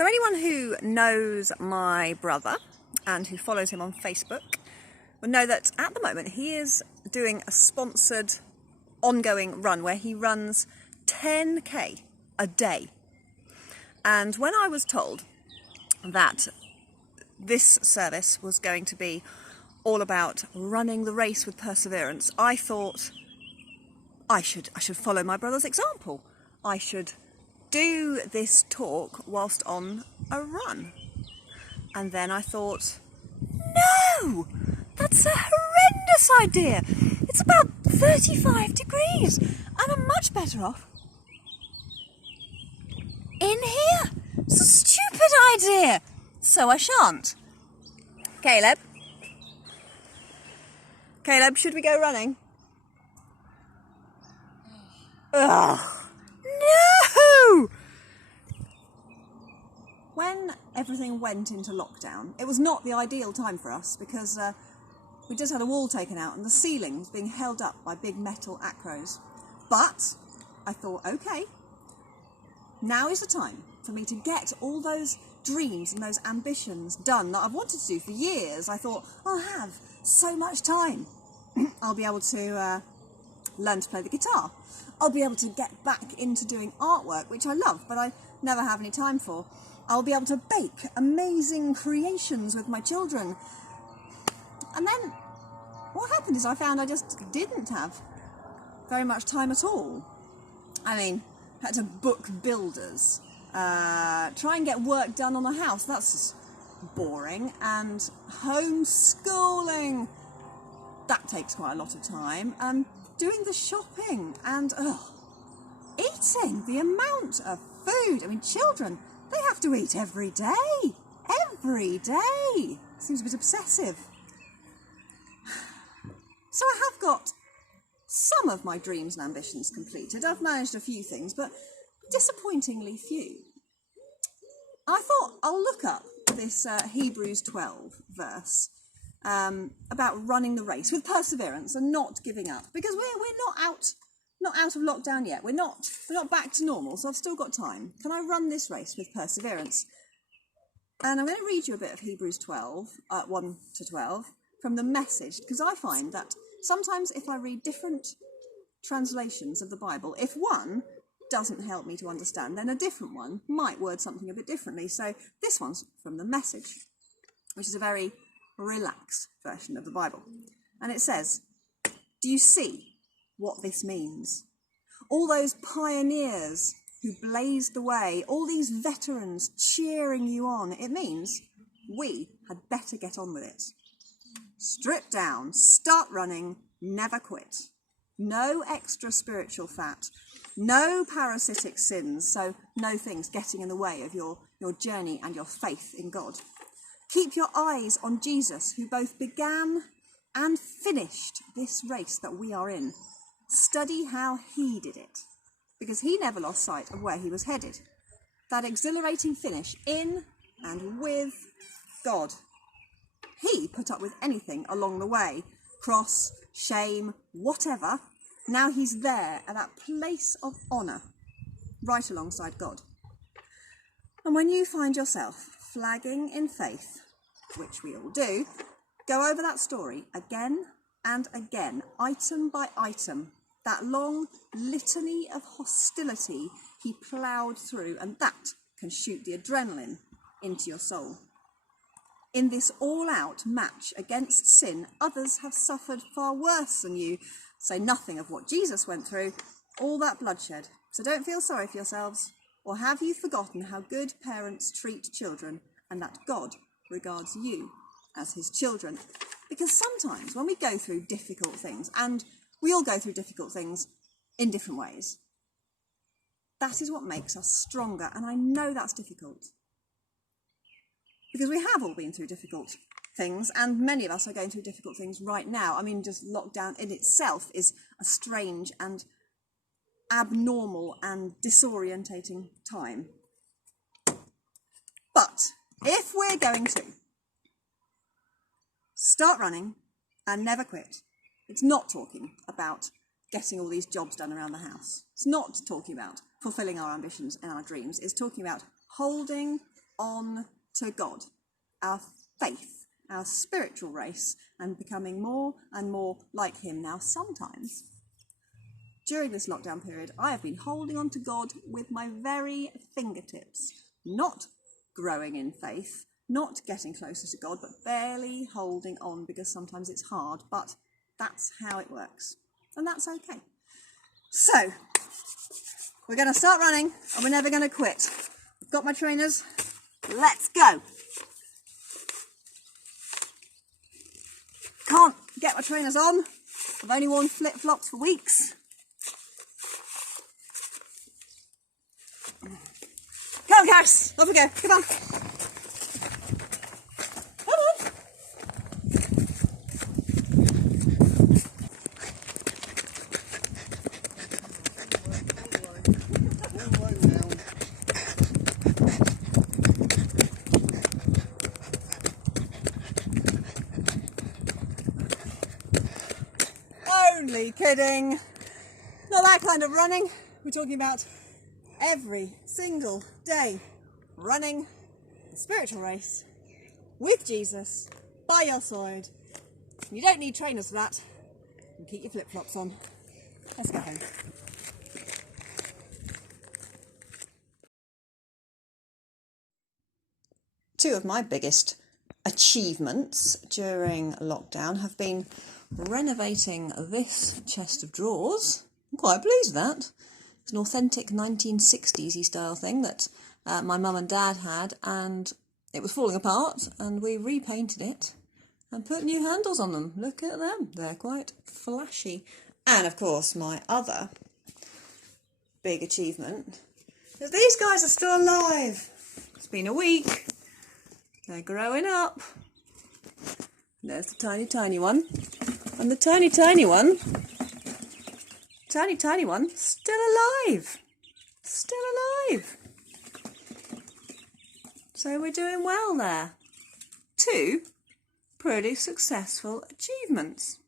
So anyone who knows my brother and who follows him on Facebook will know that at the moment he is doing a sponsored ongoing run where he runs 10k a day. And when I was told that this service was going to be all about running the race with perseverance, I thought I should follow my brother's example. I should do this talk whilst on a run. And then I thought, no, that's a horrendous idea. It's about 35 degrees and I'm much better off in here. It's a stupid idea. So I shan't. Caleb, should we go running? Ugh, no! When everything went into lockdown, it was not the ideal time for us because we just had a wall taken out and the ceiling was being held up by big metal acros. But I thought, okay, now is the time for me to get all those dreams and those ambitions done that I've wanted to do for years. I thought, I'll have so much time. I'll be able to learn to play the guitar. I'll be able to get back into doing artwork, which I love, but I never have any time for. I'll be able to bake amazing creations with my children. And then what happened is I found I just didn't have very much time at all. I mean, I had to book builders, try and get work done on the house, that's just boring, and homeschooling, that takes quite a lot of time, doing the shopping, and eating, the amount of food. I mean, children, they have to eat every day. Seems a bit obsessive. So I have got some of my dreams and ambitions completed. I've managed a few things, but disappointingly few. I thought I'll look up this Hebrews 12 verse about running the race with perseverance and not giving up, because we're not out of lockdown yet. We're not back to normal, so I've still got time. Can I run this race with perseverance? And I'm going to read you a bit of Hebrews 12, 1 to 12, from the Message, because I find that sometimes if I read different translations of the Bible, if one doesn't help me to understand, then a different one might word something a bit differently. So this one's from the Message, which is a very relaxed version of the Bible. And it says, do you see what this means? All those pioneers who blazed the way, all these veterans cheering you on, it means we had better get on with it. Strip down, start running, never quit. No extra spiritual fat, no parasitic sins, so no things getting in the way of your journey and your faith in God. Keep your eyes on Jesus, who both began and finished this race that we are in. Study how he did it, because he never lost sight of where he was headed. That exhilarating finish in and with God. He put up with anything along the way, cross, shame, whatever. Now he's there at that place of honour, right alongside God. And when you find yourself flagging in faith, which we all do, go over that story again and again, item by item, that long litany of hostility he ploughed through, and that can shoot the adrenaline into your soul. In this all-out match against sin, others have suffered far worse than you. Say nothing of what Jesus went through, all that bloodshed. So don't feel sorry for yourselves, or have you forgotten how good parents treat children and that God regards you as his children? Because sometimes when we go through difficult things, and we all go through difficult things in different ways, that is what makes us stronger. And I know that's difficult, because we have all been through difficult things, and many of us are going through difficult things right now. I mean, just lockdown in itself is a strange and abnormal and disorientating time. But if we're going to start running and never quit, it's not talking about getting all these jobs done around the house. It's not talking about fulfilling our ambitions and our dreams. It's talking about holding on to God, our faith, our spiritual race, and becoming more and more like him. Now, sometimes during this lockdown period, I have been holding on to God with my very fingertips, not growing in faith, not getting closer to God, but barely holding on, because sometimes it's hard, but that's how it works, and that's okay. So, we're going to start running, and we're never going to quit. I've got my trainers. Let's go. Can't get my trainers on. I've only worn flip-flops for weeks. Come on, Cass. Off we go. Come on. Come on. Only kidding. Not that kind of running. We're talking about every single day running a spiritual race with Jesus by your side. You don't need trainers for that. And keep your flip-flops on. Let's go home. Two of my biggest achievements during lockdown have been renovating this chest of drawers. I'm quite pleased with that. It's an authentic 1960s style thing that my mum and dad had, and it was falling apart, and we repainted it and put new handles on them. Look at them, they're quite flashy. And of course my other big achievement is these guys are still alive. It's been a week, they're growing up. There's the tiny one, and the tiny one, still alive, so we're doing well there. Two pretty successful achievements.